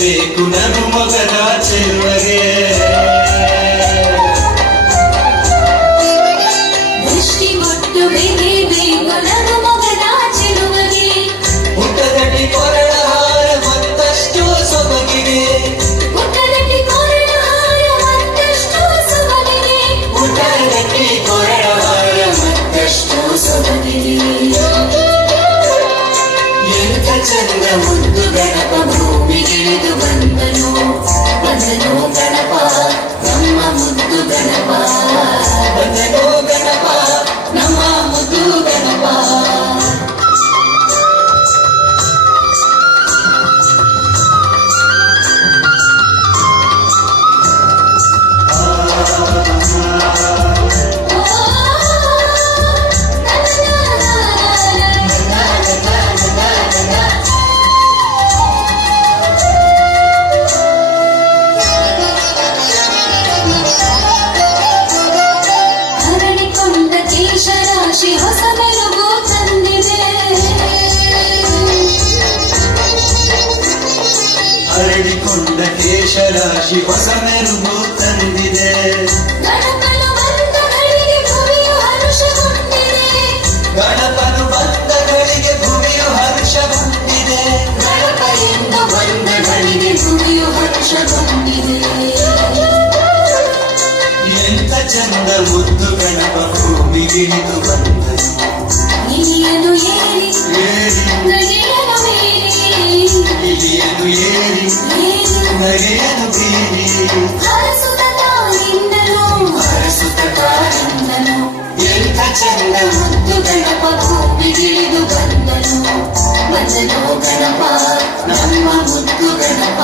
ಬೇಕು ನನು ಮಗನ ಚೆಲುವಗೆ ದೃಷ್ಟಿ ಕೊಟ್ಟು ಬೆಳೆಯಬೇಕು ನಗು ಮೊಗದ ಚೆಲುವಗೆ ಪುಟ್ಟಗಟ್ಟಿ ಕೊರಳ ಹಾರ ಮತ್ತಷ್ಟು ಸೊಬಗಿಗೆ ಪುಟ್ಟಗಟ್ಟಿ ಕೊರಳ ಹಾರ ಮತ್ತಷ್ಟು ಸೊಬಗಿಗೆ ಪುಟ್ಟಗಟ್ಟಿ ಕೊರಳ ಹಾರ ಮತ್ತಷ್ಟು ಸೊಬಗಿಗೆ ಎಂತ ಚಂದ ಮುದ್ದು ಗಣಪ எழுது வந்தனோ வந்தனோ ಮೇಷರಾಶಿ ಹೊಸ ಮೆರುಗು ತಂದಿದೆ ಗಣಪನು ಭಕ್ತಗಳಿಗೆ ಭೂಮಿಯು ಹರ್ಷಗೊಂಡಿದೆ. ಗಣಪೆಯಿಂದ ಬಂದಗಳಿಗೆ ಭೂಮಿಯು ಹರ್ಷಗೊಂಡಿದೆ. ಎಂತ ಚಂದ ಮುದ್ದು ಗಣಪ ಭೂಮಿ ಇಳಿದು ಬಂದರು ಇಳಿಯನು ಏರಿ ಇಳಿಯನು ಏರಿ. ಇಳಿಯನು ಏರಿ. ಏರಿ ನಗೆಯನು ಬೀರಿ ಹರಸುತ್ತ ತಾನಿಂದನು ಹರಸುತ್ತ ತಾನಿಂದನು ಎಂತ ಚಂದ ಮುದ್ದು ಗಣಪ ಭೂಮಿಗಿಳಿದು ಬಂದನು ಬಂದನು ಗಣಪ ನಮ್ಮ ಮುದ್ದು ಗಣಪ